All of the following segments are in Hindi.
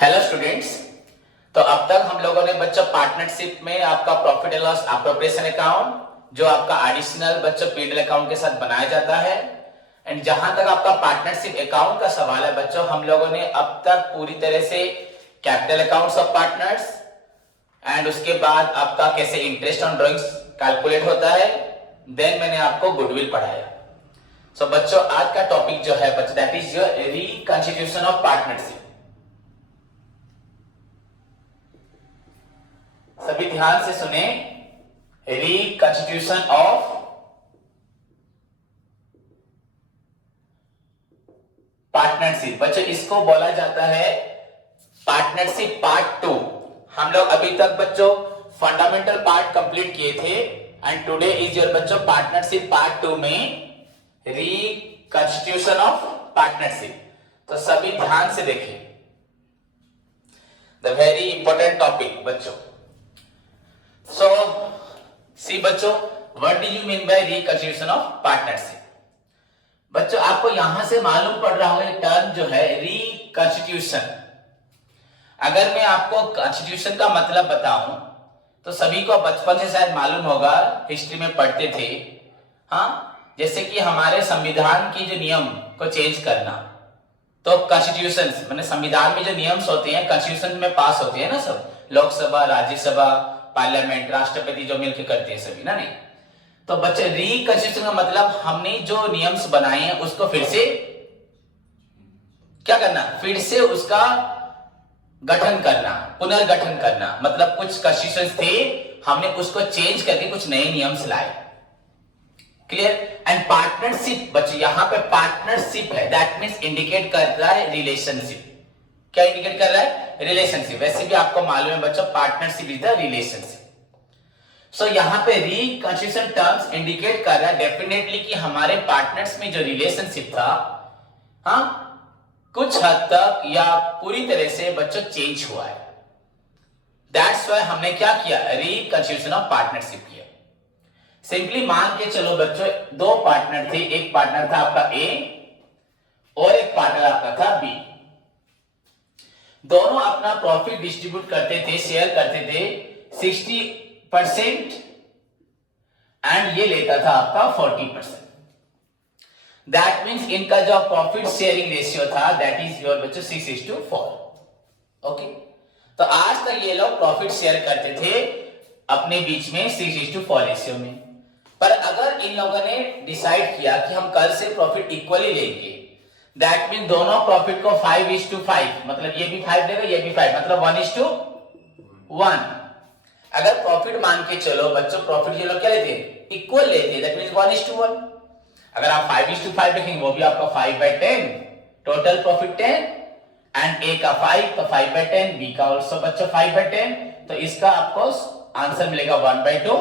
Hello students. तो अब तक हम लोगों ने बच्चों पार्टनरशिप में आपका profit and loss appropriation account जो आपका एडिशनल बच्चों पीडल अकाउंट के साथ बनाया जाता है, एंड जहां तक आपका पार्टनरशिप अकाउंट का सवाल है बच्चों, हम लोगों ने अब तक पूरी तरह से capital accounts of partners and उसके बाद आपका कैसे इंटरेस्ट ऑन ड्रॉइंग्स कैलकुलेट होता है, देन मैंने आपको गुडविल पढ़ाया। सो बच्चों आज का टॉपिक जो है बच्चों that is your reconstitution of partnership. सभी ध्यान से सुने, रिकंस्टिट्यूशन ऑफ पार्टनरशिप। बच्चों इसको बोला जाता है पार्टनरशिप पार्ट 2। हम लोग अभी तक बच्चों फंडामेंटल पार्ट कंप्लीट किए थे एंड टुडे इज योर बच्चों पार्टनरशिप पार्ट 2 में रिकंस्टिट्यूशन ऑफ पार्टनरशिप। तो सभी ध्यान से देखें, द वेरी इंपॉर्टेंट टॉपिक बच्चों। So, see बच्चों, what do you mean by reconstitution of partnership? बच्चों आपको यहां से मालूम पड़ रहा होगा टर्म जो है रिकंस्टिट्यूशन। अगर मैं आपको कॉन्स्टिट्यूशन का मतलब बताऊं तो सभी को बचपन से शायद मालूम होगा, हिस्ट्री में पढ़ते थे। हाँ, जैसे कि हमारे संविधान की जो नियम को चेंज करना, तो कॉन्स्टिट्यूशन मैंने संविधान में जो नियम्स होते हैं कॉन्स्टिट्यूशन में पास होते हैं ना, सब लोकसभा, राज्यसभा, पार्लियामेंट, राष्ट्रपति जो मिलकर करते हैं सभी ना। नहीं तो बच्चे रिकंस्टिट्यूशन का मतलब हमने जो नियम्स बनाए हैं उसको फिर से क्या करना, फिर से उसका गठन करना, पुनर्गठन करना। मतलब कुछ कॉन्स्टिट्यूशंस थे, हमने उसको चेंज करके कुछ नए नियम्स लाए। क्लियर? एंड पार्टनरशिप बच्चे यहां पे पार्टनरशिप है, दैट मींस इंडिकेट कर रहा है रिलेशनशिप। क्या इंडिकेट कर रहा है? रिलेशनशिप। वैसे भी आपको मालूम है बच्चों पार्टनरशिप इज द रिलेशनशिप। सो यहां पे रिकंस्टिट्यूशन टर्म्स इंडिकेट कर रहा है डेफिनेटली कि हमारे पार्टनर्स में जो रिलेशनशिप था, हाँ, कुछ हद तक या पूरी तरह से बच्चों चेंज हुआ है। दैट्स व्हाई हमने क्या किया, रिकंस्टिट्यूशन ऑफ पार्टनरशिप किया। सिंपली मान के चलो बच्चों, दो पार्टनर थे, एक पार्टनर था आपका ए और एक पार्टनर आपका था बी। दोनों अपना प्रॉफिट डिस्ट्रीब्यूट करते थे, शेयर करते थे 60% एंड ये लेता था आपका 40%। दैट मींस इनका जो प्रॉफिट शेयरिंग रेशियो था दैट इज योर बच्चों 6:4। ओके, तो आज तक ये लोग प्रॉफिट शेयर करते थे अपने बीच में 6:4 रेशियो में। पर अगर इन लोगों ने डिसाइड किया कि हम कल से प्रॉफिट इक्वली लेंगे, दैट मीन दोनों प्रॉफिट को 5:5, मतलब ये भी 5 देगा, ये भी 5, मतलब 1:1। अगर प्रॉफिट मान के चलो बच्चों, प्रॉफिट ये लोग क्या लेते हैं, इक्वल लेते हैं, दैट मींस 1:1। अगर आप 5:5 देखेंगे वो भी आपका 5/10, टोटल प्रॉफिट 10 एंड ए का 5 तो 5/10, बी का ऑल्सो बच्चों 5/10, तो इसका आपको आंसर मिलेगा 1/2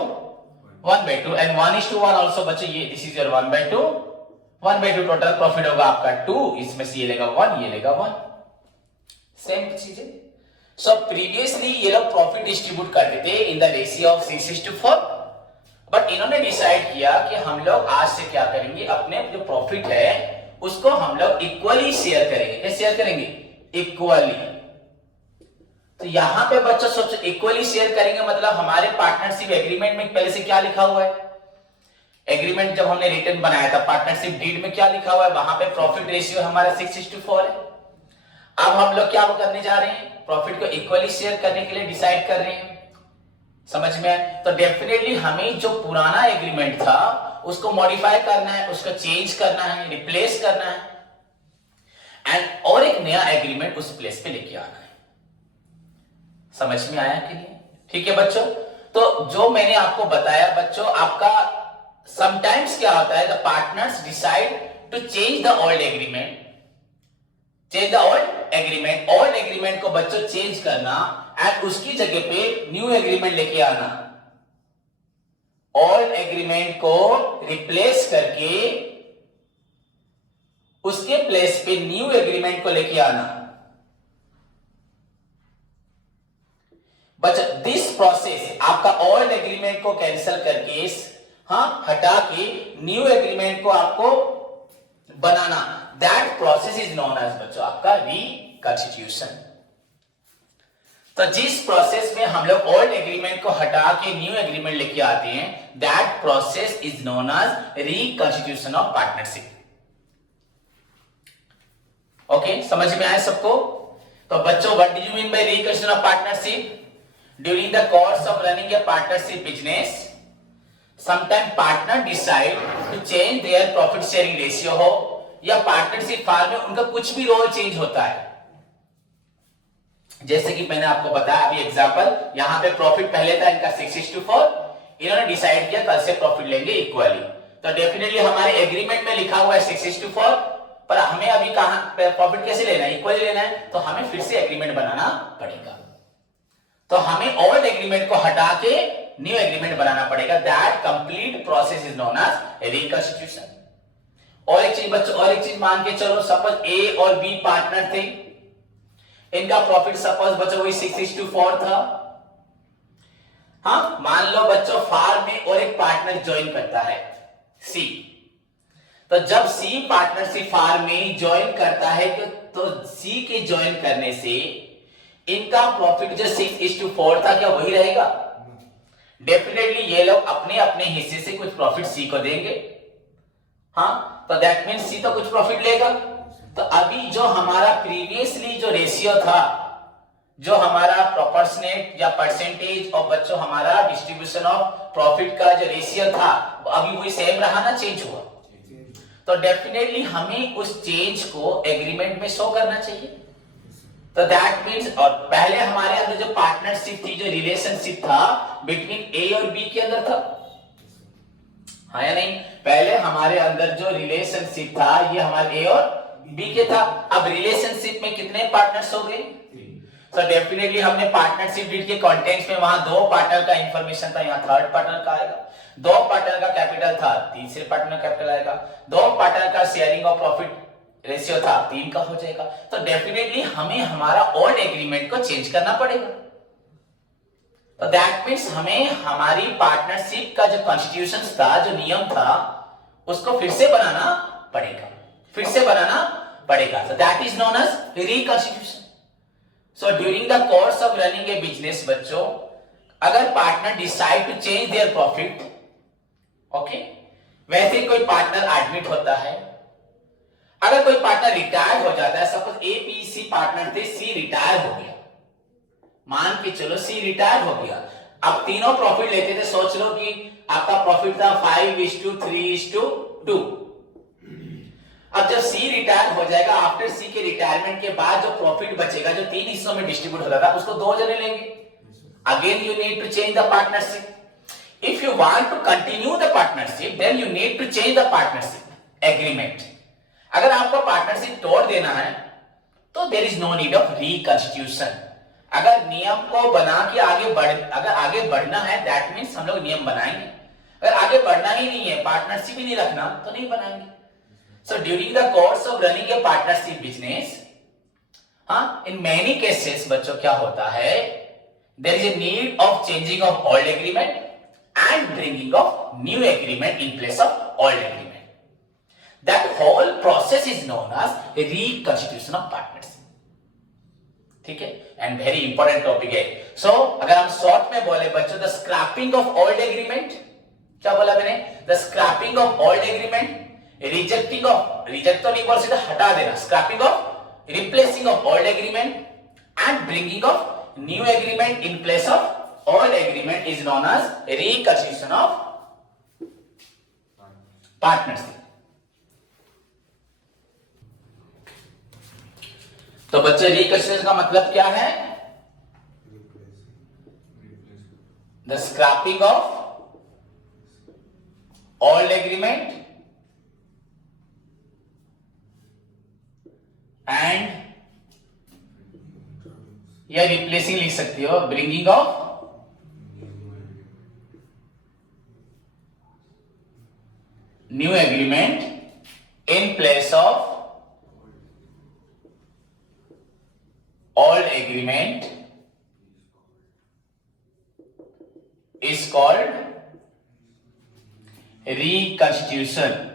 एंड 1:1 ऑल्सो बच्चों, ये this is your 1/2 total profit होगा आपका 2, इसमें से ये लेगा 1, ये लेगा 1, सेम चीज है। सो प्रीवियसली ये लोग प्रॉफिट डिस्ट्रीब्यूट करते थे in the ratio of 6:4, but इन्होंने डिसाइड किया कि हम लोग आज से क्या करेंगे, अपने जो प्रॉफिट है उसको हम लोग इक्वली शेयर करेंगे। कैसे शेयर करेंगे? इक्वली। तो यहां पे बच्चों सोचो, इक्वली शेयर करेंगे मतलब हमारे पार्टनरशिप एग्रीमेंट में पहले से क्या लिखा हुआ है? एग्रीमेंट जब हमने रिटर्न बनाया था, पार्टनरशिप डीड में क्या लिखा हुआ है? वहां पे प्रॉफिट रेशियो हमारा 6:4 है। अब हम लोग क्या करने जा रहे हैं, प्रॉफिट को इक्वली शेयर करने के लिए डिसाइड कर रहे हैं। समझ में आए? तो डेफिनेटली हमें जो पुराना एग्रीमेंट था उसको मॉडिफाई करना है, उसको चेंज करना है, रिप्लेस करना है एंड और एक नया एग्रीमेंट उस प्लेस पे लेके आना है। समझ में आया कि नहीं? ठीक है बच्चों, तो जो मैंने आपको बताया बच्चों, आपका समटाइम्स क्या होता है, the partners decide to change the old agreement, old agreement को बच्चों चेंज करना एंड उसकी जगह पे न्यू एग्रीमेंट लेके आना, ओल्ड एग्रीमेंट को रिप्लेस करके उसके प्लेस पे न्यू एग्रीमेंट को लेके आना। बच्चों दिस प्रोसेस आपका ओल्ड एग्रीमेंट को कैंसिल करके, हाँ, हटा के न्यू एग्रीमेंट को आपको बनाना, that process is known as बच्चों आपका रिकंस्टिट्यूशन। तो जिस प्रोसेस में हम लोग ओल्ड एग्रीमेंट को हटा के न्यू एग्रीमेंट लेके आते हैं, that process is known as reconstitution of partnership. Okay, समझ में आया सबको? तो बच्चों, what do you mean by reconstitution of partnership? During the course of running a partnership business, sometime partner decide to change their profit sharing ratio हो, या पार्टनरशिप फार्म में उनका कुछ भी रोल चेंज होता है। जैसे कि मैंने आपको बताया अभी एग्जांपल, यहां पे प्रॉफिट पहले था इनका 6:4, इन्होंने डिसाइड किया कल से प्रॉफिट लेंगे इक्वली, तो डेफिनेटली हमारे एग्रीमेंट में लिखा हुआ है 6:4, पर हमें अभी कहां प्रॉफिट कैसे लेना है, इक्वली लेना है, तो हमें फिर से एग्रीमेंट बनाना पड़ेगा। तो हमें ओल्ड एग्रीमेंट को हटा के न्यू एग्रीमेंट बनाना पड़ेगा। That complete process is known as reconstitution. और एक चीज बच्चों, और एक चीज मान के चलो, सपोज ए और बी पार्टनर थे, इनका प्रॉफिट सपोज बच्चों वही 6:4 था। हाँ, मान लो बच्चों फार्म में और एक पार्टनर ज्वाइन करता है सी, तो जब सी पार्टनरशिप फार्म में ज्वाइन करता है तो सी के ज्वाइन करने से इनका प्रॉफिट जो 6:4 था क्या वही रहेगा? डेफिनेटली ये लोग अपने अपने हिस्से से कुछ प्रॉफिट सी को देंगे। हाँ, तो दैट मीन सी तो कुछ प्रॉफिट लेगा। तो अभी जो हमारा प्रीवियसली जो रेशियो था, जो हमारा प्रोपोर्शनेट या परसेंटेज और बच्चों हमारा डिस्ट्रीब्यूशन ऑफ प्रॉफिट का जो रेशियो था, अभी वही सेम रहा ना, चेंज हुआ? तो डेफिनेटली हमें उस चेंज को एग्रीमेंट में शो करना चाहिए। तो दैट मींस, और पहले हमारे अंदर जो पार्टनरशिप थी, जो रिलेशनशिप था बिटवीन ए और बी के अंदर था, हाँ या नहीं? पहले हमारे अंदर जो रिलेशनशिप था ये हमारे ए और बी के था। अब रिलेशनशिप में कितने पार्टनर्स हो गए? तो डेफिनेटली हमने पार्टनरशिप डीड के कंटेंट्स में वहां दो पार्टनर का इंफॉर्मेशन था, यहाँ थर्ड पार्टनर का आएगा। दो पार्टनर का कैपिटल था, तीसरे पार्टनर का कैपिटल आएगा। दो पार्टनर का शेयरिंग ऑफ प्रॉफिट रेशियो था, 3 का हो जाएगा। तो डेफिनेटली हमें हमारा ओल्ड एग्रीमेंट को चेंज करना पड़ेगा। तो दैट मींस हमें हमारी पार्टनरशिप का जो कॉन्स्टिट्यूशन था, जो नियम था, उसको फिर से बनाना पड़ेगा, फिर से बनाना पड़ेगा। So that is known as reconstitution. So during the course of running a business बच्चों, अगर partner decide to change their profit, okay, वैसे कोई पार्टनर एडमिट होता है, अगर कोई पार्टनर रिटायर हो जाता है, suppose A B C partner थे, सी रिटायर हो गया, मान के चलो सी रिटायर हो गया, अब तीनों प्रॉफिट लेते थे, सोच लो कि आपका प्रॉफिट था 5:3:2। अब जब सी रिटायर हो जाएगा, आफ्टर सी के रिटायरमेंट के बाद जो प्रॉफिट बचेगा, जो 3 हिस्सों में डिस्ट्रीब्यूट होता था, उसको 2 जने लेंगे। Again you need to change the partnership. If you want to continue the partnership, then you need to change the partnership agreement. अगर आपको पार्टनरशिप तोड़ देना है तो there is no need of reconstitution. अगर नियम को बना के अगर आगे बढ़ना है, दैट मींस हम लोग नियम बनाएंगे। अगर आगे बढ़ना ही नहीं है, पार्टनरशिप ही नहीं रखना, तो नहीं बनाएंगे। So during the course of running a partnership business, in many cases बच्चों क्या होता है, there is a need of changing of old agreement and bringing of new agreement in place of old agreement. That whole process is known as reconstitution of partnership. ठीक है, and very important topic है। So अगर हम शॉर्ट में बोले बच्चों, the scrapping of old agreement, क्या बोला मैंने? The scrapping of old agreement, rejecting of, reject तो नहीं बोल सकते, हटा देना, scrapping of, replacing of old agreement and bringing of new agreement in place of old agreement is known as reconstitution of partnership. तो बच्चे, रिकन्स्टिट्यूशन का मतलब क्या है? The scrapping of old agreement and, या रिप्लेसिंग लिख सकती हो, bringing of new agreement in place of old agreement is called reconstitution.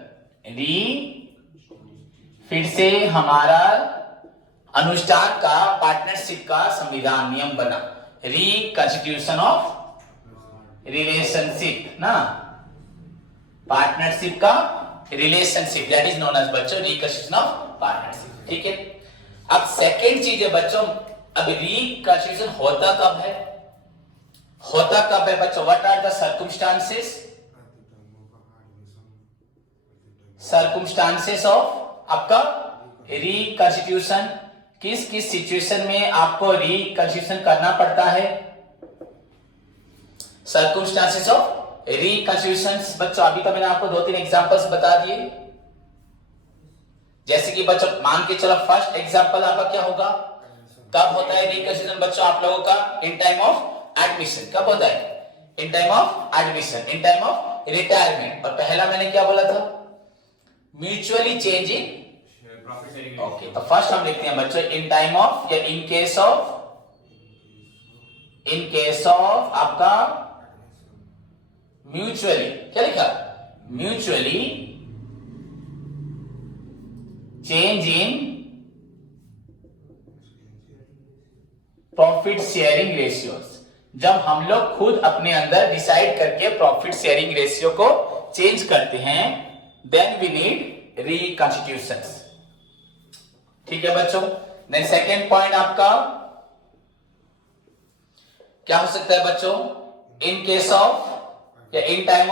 फिर से हमारा अनुष्ठान का पार्टनरशिप का संविधान नियम बना, रिकॉन्स्टिट्यूशन ऑफ रिलेशनशिप ना, पार्टनरशिप का relationship that is known as बच्चों रिकॉन्स्टिट्यूशन ऑफ पार्टनरशिप। ठीक है, अब सेकेंड चीज है बच्चों, अब रिकॉन्स्टिट्यूशन होता कब है, होता कब है बच्चों, what are the circumstances of आपका रिकॉन्स्टिट्यूशन, किस किस सिचुएशन में आपको रिकॉन्स्टिट्यूशन करना पड़ता है, सर्कमस्टांसेस ऑफ रिकॉन्स्टिट्यूशन। बच्चों अभी तो मैंने आपको 2-3 एग्जांपल्स बता दिए, जैसे कि बच्चों मान के चलो फर्स्ट एग्जांपल आपका क्या होगा, कब होता है रिकॉन्स्टिट्यूशन बच्चों आप लोगों का, इन टाइम ऑफ एडमिशन। कब होता है, in time of admission, in time of retirement. और पहला मैंने क्या बोला था, म्यूचुअली चेंजिंग। ओके, तो फर्स्ट हम लिखते हैं बच्चों इन टाइम ऑफ या इन केस ऑफ आपका म्यूचुअली, क्या लिखा, mutually change in profit sharing ratios. जब हम लोग खुद अपने अंदर डिसाइड करके प्रॉफिट शेयरिंग रेशियो को चेंज करते हैं, देन वी नीड रिकॉन्स्टिट्यूशंस। ठीक है बच्चों, देन सेकेंड पॉइंट आपका क्या हो सकता है बच्चों, इन केस ऑफ या in time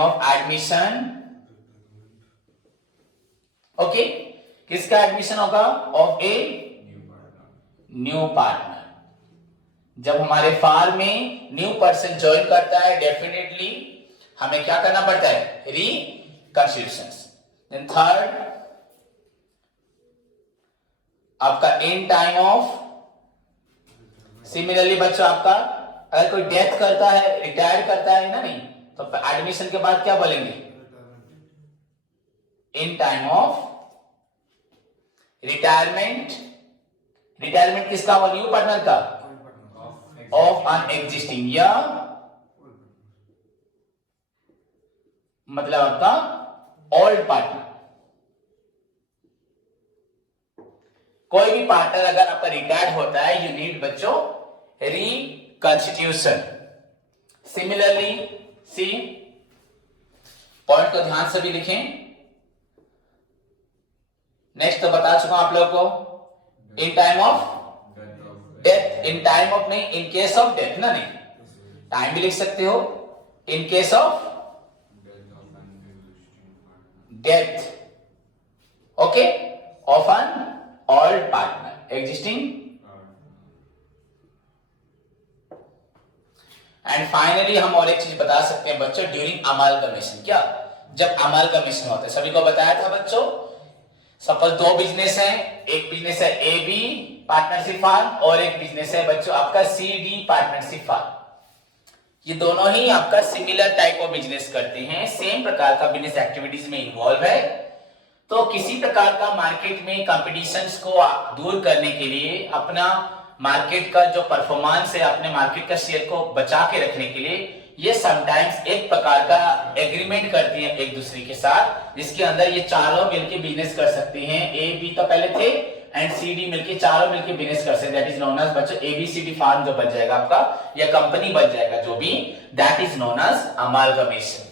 of admission. Okay, किसका एडमिशन होगा, ऑफ ए न्यू पार्टनर। जब हमारे फार्म में न्यू पर्सन ज्वाइन करता है, डेफिनेटली हमें क्या करना पड़ता है, रिकॉन्स्टिट्यूशंस। देन थर्ड आपका इन टाइम ऑफ, सिमिलरली बच्चों आपका अगर कोई डेथ करता है, रिटायर करता है ना, नहीं तो एडमिशन के बाद क्या बोलेंगे, in time of retirement. Retirement किसका, वो न्यू पार्टनर का, ऑफ अन एग्जिस्टिंग, या मतलब आपका ओल्ड पार्टनर। कोई भी पार्टनर अगर आपका रिटायर्ड होता है, यू नीड बच्चों रिकॉन्स्टिट्यूशन। सिमिलरली सी पॉइंट को ध्यान से भी लिखें। नेक्स्ट तो बता चुका हूं आप लोगों को, in time of death, in time of नहीं, इन केस ऑफ डेथ ना, नहीं टाइम भी लिख सकते हो, इन case of death, okay, of an old partner existing. And finally हम और एक चीज बता सकते हैं बच्चों, ड्यूरिंग अमालगमेशन। क्या, जब अमालगमेशन होता है, सभी को बताया था बच्चों, सपोज 2 बिजनेस है, एक बिजनेस है ए बी पार्टनरशिप फार्म और एक बिजनेस है बच्चों आपका सी डी पार्टनरशिप फार्म। ये दोनों ही आपका सिमिलर टाइप ऑफ बिजनेस करते हैं, सेम प्रकार का बिजनेस एक्टिविटीज में इन्वॉल्व है। तो किसी प्रकार का मार्केट में कंपटीशंस को दूर करने के लिए, अपना मार्केट का जो परफॉर्मेंस है, अपने मार्केट का शेयर को बचा के रखने के लिए, ये समटाइम्स एक प्रकार का एग्रीमेंट करती हैं एक दूसरे के साथ, जिसके अंदर ये चारों मिलकर बिजनेस कर सकते हैं। ए बी तो पहले थे एंड सी डी मिलकर, चारों मिलकर बिजनेस कर सकते हैं। दैट इज नोन एज बच्चों एबीसीडी फार्म जो बन जाएगा आपका, या कंपनी बन जाएगा जो भी, that is known as amalgamation.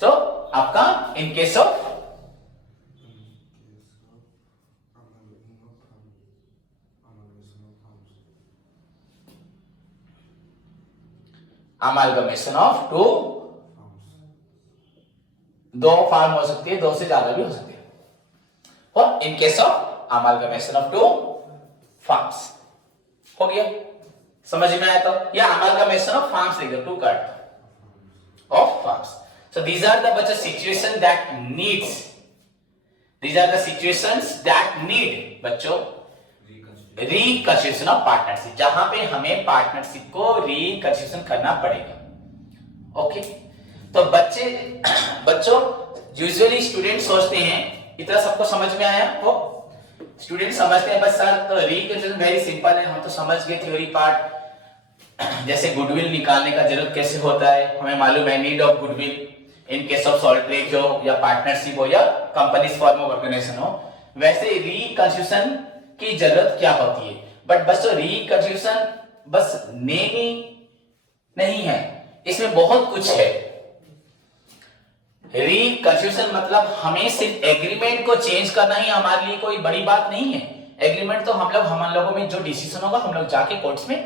So आपका in case of amalgamation of 2 firm हो सकती है, 2 से ज्यादा भी हो सकती है, और इन case of amalgamation of 2 farms. हो गया, समझ में आया? तो या अमालगमेशन ऑफ फार्म्स लिख दो, 2 card of firms. So these are the बच्चा situation that needs, these are the situations that need बच्चों रिकंस्ट्रक्शन ऑफ पार्टनरशिप, जहां पे हमें पार्टनरशिप को रिकंस्ट्रक्शन करना पड़ेगा। ओके, तो बच्चों यूजुअली स्टूडेंट सोचते हैं, इतना सबको समझ में आया हो? स्टूडेंट समझते हैं बस सर तो रिकंस्ट्रक्शन वेरी सिंपल है, हम तो समझ गए थ्योरी पार्ट, जैसे गुडविल निकालने का जरूरत कैसे होता है हमें मालूम है, need of goodwill in case of sole traders हो या पार्टनरशिप हो या कंपनीज फॉर्म ऑफ ऑर्गेनाइजेशन हो, वैसे रिकंस्ट्रक्शन की जरूरत क्या होती है, बट बच्चों रिकंस्ट्रक्शन बस नेमिंग नहीं है, इसमें बहुत कुछ है। रिकंस्ट्रक्शन मतलब हमें सिर्फ एग्रीमेंट को चेंज करना ही हमारे लिए कोई बड़ी बात नहीं है। एग्रीमेंट तो हम लोगों में जो डिसीजन होगा हम लोग जाके कोर्ट्स में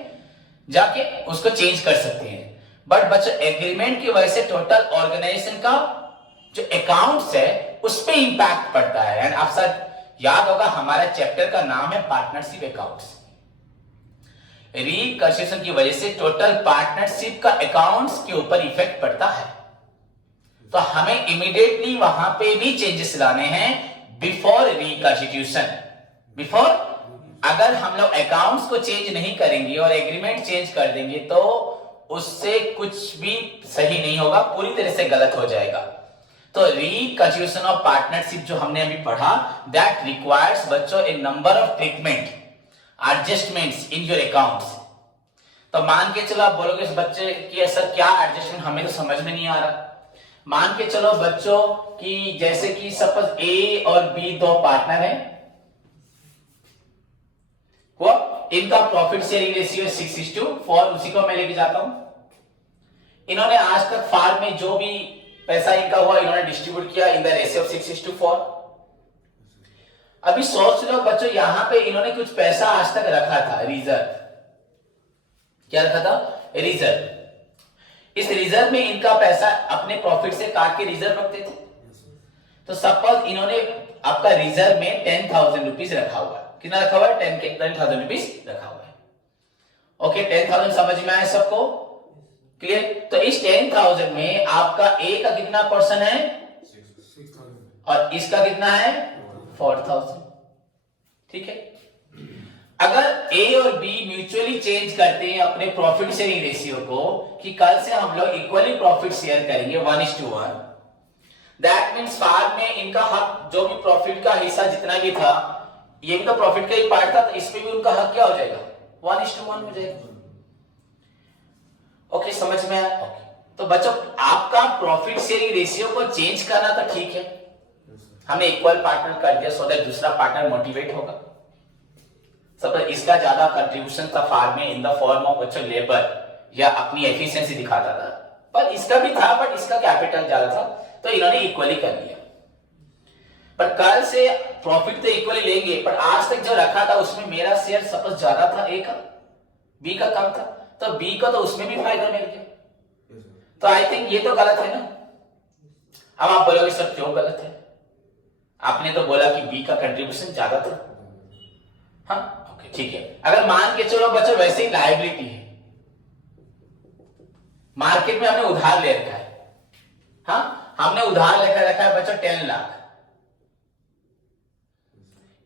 जाके उसको चेंज कर सकते हैं, बट बच्चों एग्रीमेंट की वजह से टोटल ऑर्गेनाइजेशन का जो अकाउंट्स है उस पे इंपैक्ट पड़ता है। एंड आप सब याद होगा हमारा चैप्टर का नाम है पार्टनरशिप अकाउंट्स। रिकंस्ट्रक्शन की वजह से टोटल पार्टनरशिप का अकाउंट्स के ऊपर इफेक्ट पड़ता है, तो हमें इमीडिएटली वहां पे भी चेंजेस लाने हैं बिफोर रिकंस्टिट्यूशन। बिफोर अगर हम लोग अकाउंट्स को चेंज नहीं करेंगे और एग्रीमेंट चेंज कर देंगे तो उससे कुछ भी सही नहीं होगा, पूरी तरह से गलत हो जाएगा। तो रिकंस्टिट्यूशन ऑफ पार्टनरशिप जो हमने अभी पढ़ा, दैट रिक्वायर्स बच्चों a number of treatment adjustments in your accounts. तो मान के चलो आप बोलोगे इस बच्चे की सर क्या एडजस्टमेंट, हमें तो समझ में नहीं आ रहा। मान के चलो बच्चों कि जैसे कि सपोज ए और बी दो पार्टनर हैं, वो इनका प्रॉफिट शेयरिंग रेशियो 6:4, उसी को मैं लेके जाता हूं। इन्होंने आज तक फार्म में जो भी पैसा इनका हुआ इन्होंने डिस्ट्रीब्यूट किया इन द रेशियो ऑफ 6:4। अभी सोच लो बच्चों यहां पे इन्होंने कुछ पैसा आज तक रखा था रिजर्व। क्या रखा था? रिजर्व। इस रिजर्व में इनका पैसा अपने प्रॉफिट से काट के रिजर्व रखते थे। तो सपोज इन्होंने आपका रिजर्व में 10,000 रुपीज रखा हुआ है। कितना रखा हुआ है? 10,000 रुपीज रखा हुआ है। ओके, 10,000 समझ में आया सबको? क्लियर? तो इस 10,000 में आपका ए का कितना पर्सन है? 6,000 और इसका कितना है? 4,000। ठीक है। अगर ए और बी म्यूचुअली चेंज करते हैं अपने प्रॉफिट शेयरिंग रेशियो को कि कल से हम लोग इक्वली प्रॉफिट शेयर करेंगे 1:1, दैट मींस फार्म में इनका हक जो भी प्रॉफिट का हिस्सा जितना भी था, ये भी तो प्रॉफिट का ही पार्ट था, तो इसमें भी उनका हक क्या हो जाएगा? 1:1 हो जाएगा। ओके, समझ में आया? ओके, तो बच्चों आपका प्रॉफिट शेयरिंग रेशियो को चेंज करना तो ठीक है, हमने इक्वल पार्टनर कर दिया सो दैट दूसरा पार्टनर मोटिवेट होगा। सब इसका ज्यादा कंट्रीब्यूशन था फार्म में इन द फॉर्म ऑफ बच्चों लेबर या अपनी एफिशिएंसी दिखाता था, पर इसका भी था बट इसका कैपिटल ज्यादा था, तो इन्होंने इक्वली कर दिया। पर कल से प्रॉफिट तो इक्वली लेंगे, पर आज तक जो रखा था उसमें मेरा शेयर सपोज ज्यादा था, ए का, बी का कम था, तो बी का तो उसमें भी फायदा मिल गया। तो आई थिंक ये तो गलत है ना। अब आप बोलोगे सर क्यों गलत है? आपने तो बोला कि बी का कंट्रीब्यूशन ज्यादा था। हाँ, ओके, ठीक है। अगर मान के चलो बच्चों वैसे ही लायबिलिटी है, मार्केट में हमने उधार ले रखा है, हाँ हमने उधार लेकर रखा है बच्चों 10 लाख।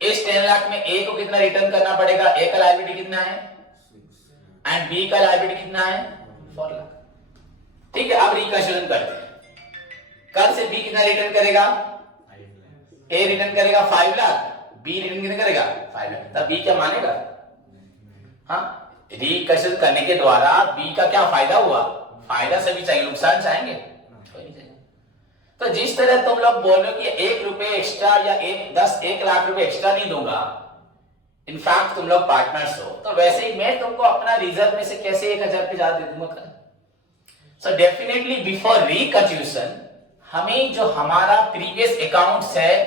इस 10 लाख में ए को कितना रिटर्न करना पड़ेगा? ए का लायबिलिटी कितना है एंड बी का लायबिलिटी कितना है? 4 लाख। ठीक है, अब रिकंस्ट्रक्शन करते हैं। कल से बी कितना रिटर्न करेगा? ए रिटर्न करेगा 5 लाख, बी रिटर्न कितना करेगा? 5 लाख। तब बी क्या मानेगा? हाँ, रिकंस्ट्रक्शन करने के द्वारा बी का क्या फायदा हुआ? फायदा सभी चाहिए, नुकसान चाहेंगे? तो जिस तरह तुम लोग बोल रहे हो कि 1 रुपए एक्स्ट्रा या 1 लाख रुपए एक्स्ट्रा नहीं दूंगा, इनफैक्ट तुम लोग पार्टनर्स हो, तो वैसे ही मैं तुमको अपना रिजर्व में से कैसे 1,000 रुपए ज्यादा दे दूंगा कल? सो डेफिनेटली बिफोर रिकंस्ट्रक्शन हमें जो हमारा प्रीवियस अकाउंट्स है,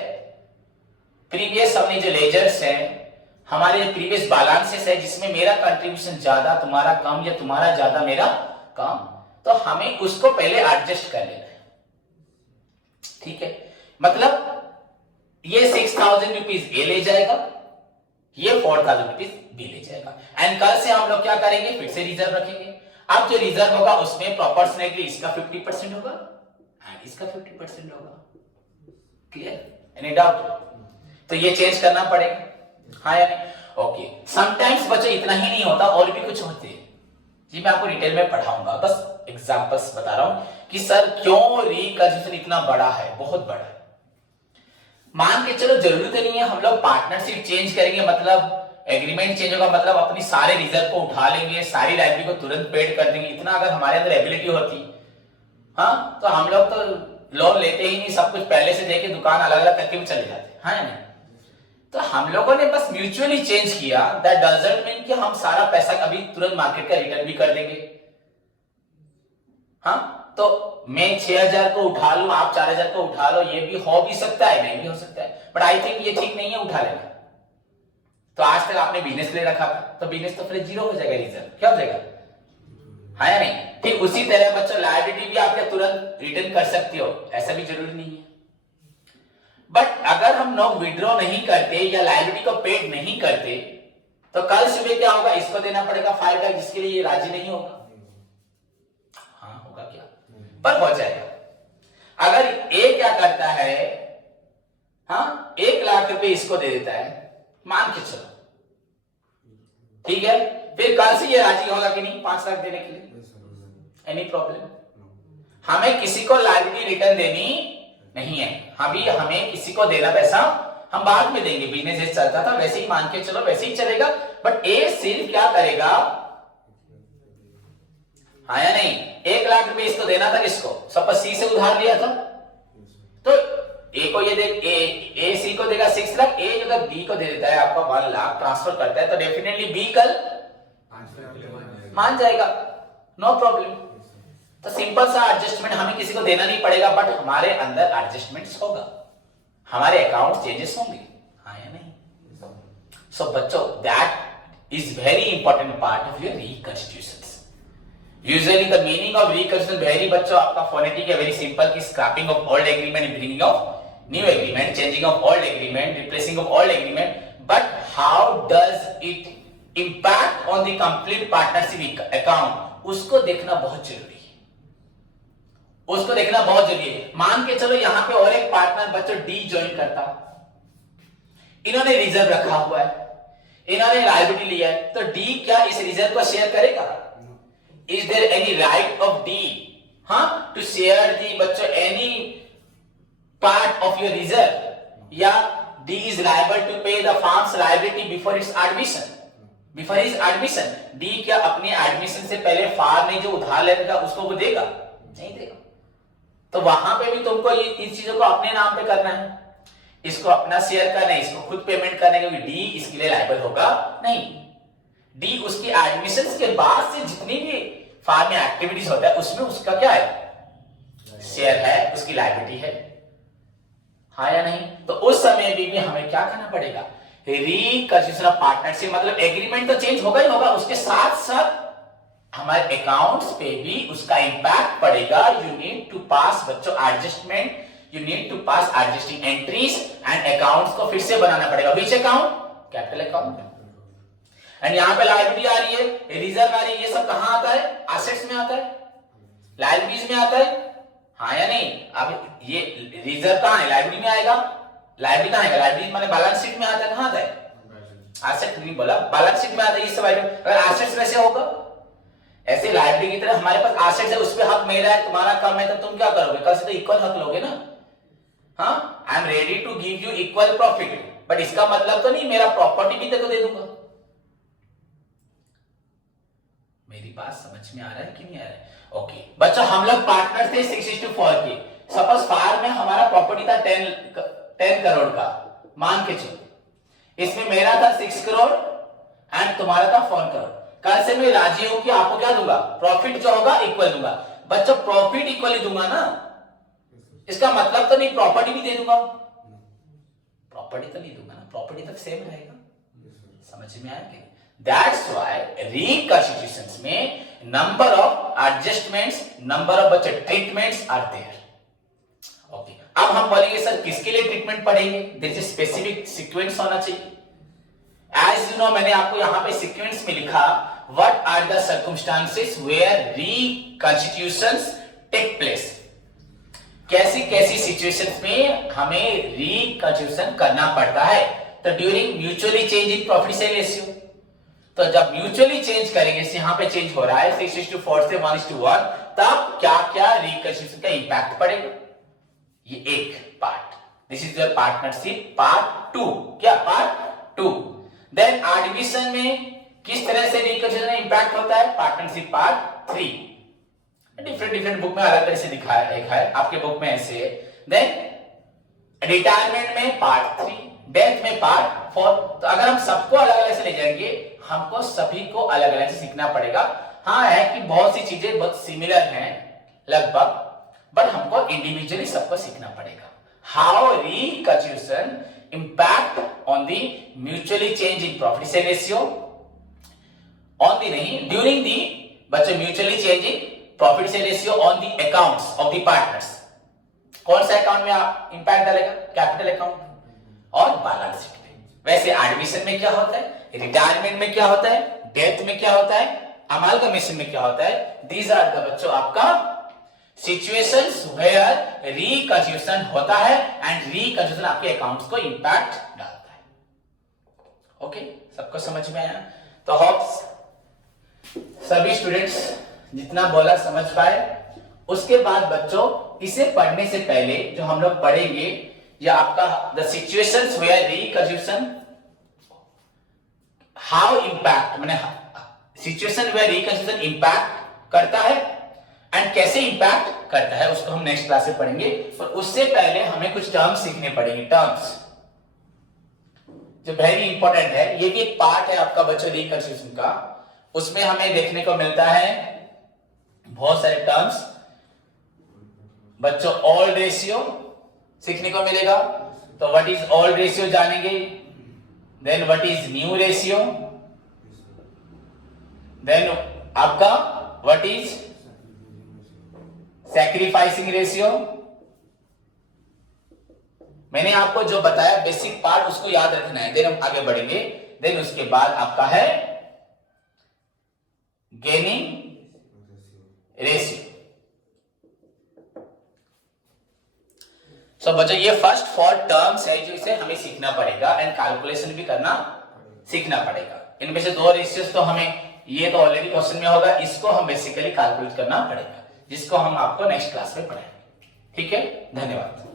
प्रीवियस हमने जो लेजर्स है, हमारे प्रीवियस बैलेंसेस है जिसमें मेरा कंट्रीब्यूशन ज्यादा तुम्हारा कम या तुम्हारा ज्यादा मेरा कम, तो हमें उसको पहले एडजस्ट कर लेना है। ठीक है, मतलब ये 6,000 रुपीज ए ले जाएगा, ये 4,000 रुपीज बी ले जाएगा, एंड कल से हम लोग क्या करेंगे? फिर से रिजर्व रखेंगे। अब जो रिजर्व होगा उसमें प्रोपोर्शनेटली इसका 50% होगा एंड इसका 50% होगा। क्लियर? Any doubt? तो ये चेंज करना पड़ेगा, हाँ या नहीं? ओके, समटाइम्स बच्चों इतना ही नहीं होता, और भी कुछ होते हैं जी, मैं आपको डिटेल में पढ़ाऊंगा, बस एग्जांपल्स बता रहा हूं कि सर क्यों रिकंस्ट्रक्शन इतना बड़ा है, बहुत बड़ा है। मान के चलो जरूरत नहीं है हम लोग पार्टनरशिप चेंज करेंगे मतलब एग्रीमेंट चेंज होगा मतलब अपनी सारे रिजर्व को उठा लेंगे, सारी लाइबिलिटी को तुरंत पेड कर देंगे, इतना अगर हमारे अंदर एबिलिटी होती, हाँ, तो हम लोग तो लोन लेते ही नहीं, सब कुछ पहले से देके दुकान अलग अलग करके भी चले जाते, हाँ या नहीं? तो हम लोगों ने बस म्यूचुअली चेंज किया, दैट डजंट मीन कि हम सारा पैसा अभी तुरंत मार्केट का रिटर्न भी कर देंगे। हाँ, तो मैं 6,000 को उठा लूं, आप 4,000 को उठा लो, ये भी हो भी सकता है, नहीं भी हो सकता है, बट आई थिंक ये ठीक नहीं है उठा लेना। तो आज तक आपने बिजनेस ले रखा था, तो बिजनेस तो फिर जीरो हो जाएगा, रिजर्व क्या हो जाएगा, हाँ या नहीं। ठीक उसी तरह बच्चों लायबिलिटी भी आप क्या तुरंत रिटर्न कर सकते हो, ऐसा भी जरूरी नहीं है। बट अगर हम लोग विड्रॉ नहीं करते या लायबिलिटी को पेड नहीं करते, तो कल सुबह क्या होगा, इसको देना पड़ेगा 5 लाख, जिसके लिए ये राजी नहीं होगा। हाँ होगा क्या, पर हो जाएगा। अगर ए क्या करता है, हाँ 1 लाख रुपए इसको दे देता है, मान के चलो, ठीक है, फिर कल से ये राजी होगा कि नहीं 5 लाख देने के लिए, एनी प्रॉब्लम। हमें किसी को लायबिलिटी रिटर्न देनी नहीं है, अभी हमें किसी को देना पैसा हम बाद में देंगे, बिजनेस जैसे चलता था वैसे ही मान के चलो, वैसे ही चलेगा। बट ए सिर्फ क्या करेगा, हाँ या नहीं, 1 लाख रुपए इसको देना था, किसको, सपोज सी से उधार लिया था, तो ए को ये दे, ए सी को देगा 6 लाख, ए अगर बी को दे देता है आपका 1 लाख ट्रांसफर करता है, तो डेफिनेटली बी कल मान जाएगा, नो प्रॉब्लम। तो सिंपल सा एडजस्टमेंट, हमें किसी को देना नहीं पड़ेगा, बट हमारे अंदर एडजस्टमेंट्स होगा, हमारे अकाउंट चेंजेस होंगे, हाँ या नहीं। सो बच्चों that is very important part of your reconstitutions. Usually the meaning of reconstitution very बच्चों आपका फोनेटिक है वेरी सिंपल, कि scrapping of old agreement and bringing of new agreement, changing of old agreement, replacing of old agreement. But how does it impact on the complete partnership account, उसको देखना बहुत जरूरी है, उसको देखना बहुत जरूरी है। मान के चलो यहां पे और एक पार्टनर बच्चों डी ज्वाइन करता, इन्होंने रिजर्व रखा हुआ है, इन्होंने लायबिलिटी लिया है, तो डी क्या इस रिजर्व को शेयर करेगा? Is there any right of D हाँ टू शेयर दी बच्चों any part of your reserve, या D is liable to pay the firm's liability before its admission, before is admission. D क्या अपने एडमिशन से पहले फार्म ने जो उधार लेगा उसको वो देगा? नहीं देगा। तो वहां पे भी तुमको इस चीजों को अपने नाम पे करना है, इसको अपना शेयर करना है, इसको खुद पेमेंट करना है, क्योंकि डी इसके लिए लायबल होगा नहीं। डी उसकी एडमिशन के बाद से जितनी भी फार्म में एक्टिविटीज होता है उसमें उसका क्या है, शेयर है, उसकी लायबिलिटी है, हाँ या नहीं। तो उस समय भी हमें क्या करना पड़ेगा, रिकंस्टिट्यूशन ऑफ पार्टनरशिप, मतलब एग्रीमेंट तो चेंज होगा ही होगा, उसके साथ साथ हमारे अकाउंट्स पे भी उसका इंपैक्ट पड़ेगा। यू नीड टू पास बच्चों adjustment, you need to pass adjusting entries and accounts को फिर से बनाना पड़ेगा। Which account? Capital account. And यहां पे लायबिलिटी आ रही है, रिजर्व आ रही है, ये सब कहां आता है? एसेट्स में आता है, लायबिलिटीज में आता है, हाँ या नहीं। अब ये रिजर्व कहां है? लायबिलिटी में आएगा। लायबिलिटी कहां है? लायबिलिटी माने बैलेंस शीट में आता है, कहां आता है? एसेट नहीं बोला, बैलेंस शीट में आता है ये सब आइटम। अगर एसेट्स वैसे होगा, ऐसे लायबिलिटी की तरह हमारे पास एसेट्स है, उस पे हक मेरा है, तुम्हारा कम है, तो तुम क्या करोगे? कल से तो इक्वल हक लोगे ना। हाँ, I am ready to give you equal profit, but इसका मतलब तो नहीं मेरा प्रॉपर्टी भी तेरे को दे दूंगा। मेरी बात समझ में आ रहा है कि नहीं आ रहा है? ओके बच्चों, हम लोग पार्टनर थे 6:4 के। सपोज फार्म में हमारा प्रॉपर्टी था 10 करोड़ का, मान के चलो, इसमें मेरा था 6 करोड़ एंड तुम्हारा था 4 करोड़। कल से मैं राजी हूं कि आपको क्या दूंगा? प्रॉफिट जो होगा इक्वल दूंगा। बच्चों प्रॉफिट इक्वल ही दूंगा ना, इसका मतलब तो नहीं प्रॉपर्टी भी दे दूंगा। प्रॉपर्टी तो नहीं दूंगा ना, प्रॉपर्टी तो सेम रहेगा। समझ में आया कि? दैट्स व्हाई रिकंस्टिट्यूशंस में number of adjustments, number of बच्चे ट्रीटमेंट्स आर देयर। ओके, अब हम बोलेंगे सर किसके लिए ट्रीटमेंट पढ़ेंगे? देयर इज स्पेसिफिक सीक्वेंस होना चाहिए। एज यू नो, मैंने आपको यहां पे सीक्वेंस में लिखा, what are the circumstances where reconstitutions take place. कैसी कैसी सिचुएशंस में हमें रिकंस्टिट्यूशन करना पड़ता है? तो during mutually change in profit share ratio. तो जब म्यूचुअली चेंज करेंगे, यहां पे चेंज हो रहा है 6:4 से 1:1, तब क्या क्या रिकंस्टिट्यूशन का इंपैक्ट पड़ेगा? ये एक part, this is your partnership part 2। क्या? पार्ट 2। देन एडमिशन में किस तरह से रिकंस्टिट्यूशन इंपैक्ट होता है? Partnership part 3। डिफरेंट बुक में अलग तरह से दिखाया है, आपके बुक में ऐसे है। देन रिटायरमेंट में पार्ट 3, डेथ में पार्ट फॉर, तो अगर हम सबको अलग अलग से ले जाएंगे, हमको सभी को अलग अलग से सीखना पड़ेगा। हाँ है कि बहुत सी चीजें बहुत सिमिलर हैं लगभग, बट हमको इंडिविजुअली सबको सीखना पड़ेगा। How reconstitution impact on the mutually change in profit share ratio, on the नहीं, ड्यूरिंग दी बच्चों mutually change in profit share ratio on the accounts of the partners. कौन सा अकाउंट में इंपैक्ट डालेगा? कैपिटल अकाउंट और बैलेंस शीट में। वैसे एडमिशन में क्या होता है, रिटायरमेंट में क्या होता है, डेथ में क्या होता है, अमालगमेशन में क्या होता है, दीज आर द बच्चों आपका सिचुएशंस वेयर रिकंस्टिट्यूशन होता है एंड रिकंस्टिट्यूशन आपके अकाउंट्स को इंपैक्ट डालता है। ओके, सबको समझ में आया? तो होप्स सभी स्टूडेंट्स जितना बोला समझ पाए। उसके बाद बच्चों इसे पढ़ने से पहले जो हम लोग पढ़ेंगे या आपका the situations where reconstitution how impact, माने सिचुएशन वेयर रिकंस्टिट्यूशन इंपैक्ट करता है एंड कैसे इंपैक्ट करता है, उसको हम नेक्स्ट क्लास में पढ़ेंगे। पर उससे पहले हमें कुछ टर्म्स सीखने पड़ेंगे, टर्म्स जो वेरी इंपॉर्टेंट है। ये भी एक पार्ट है आपका बच्चों रिकंस्टिट्यूशन का। उसमें हमें देखने को मिलता है बहुत सारे टर्म्स बच्चों। ओल्ड रेशियो सीखने को मिलेगा, तो व्हाट इज ओल्ड रेशियो जानेंगे, then what is new ratio, then आपका व्हाट इज सैक्रिफाइसिंग रेशियो। मैंने आपको जो बताया बेसिक पार्ट उसको याद रखना है, देन हम आगे बढ़ेंगे। देन उसके बाद आपका है गेनिंग रेशियो। सो बच्चों ये फर्स्ट 4 टर्म्स है जो इसे हमें सीखना पड़ेगा एंड कैलकुलेशन भी करना सीखना पड़ेगा। इनमें से 2 रेशियोज तो हमें, ये तो ऑलरेडी क्वेश्चन में होगा, इसको हम बेसिकली कैलकुलेट करना पड़ेगा, जिसको हम आपको नेक्स्ट क्लास में पढ़ाएंगे। ठीक है, धन्यवाद।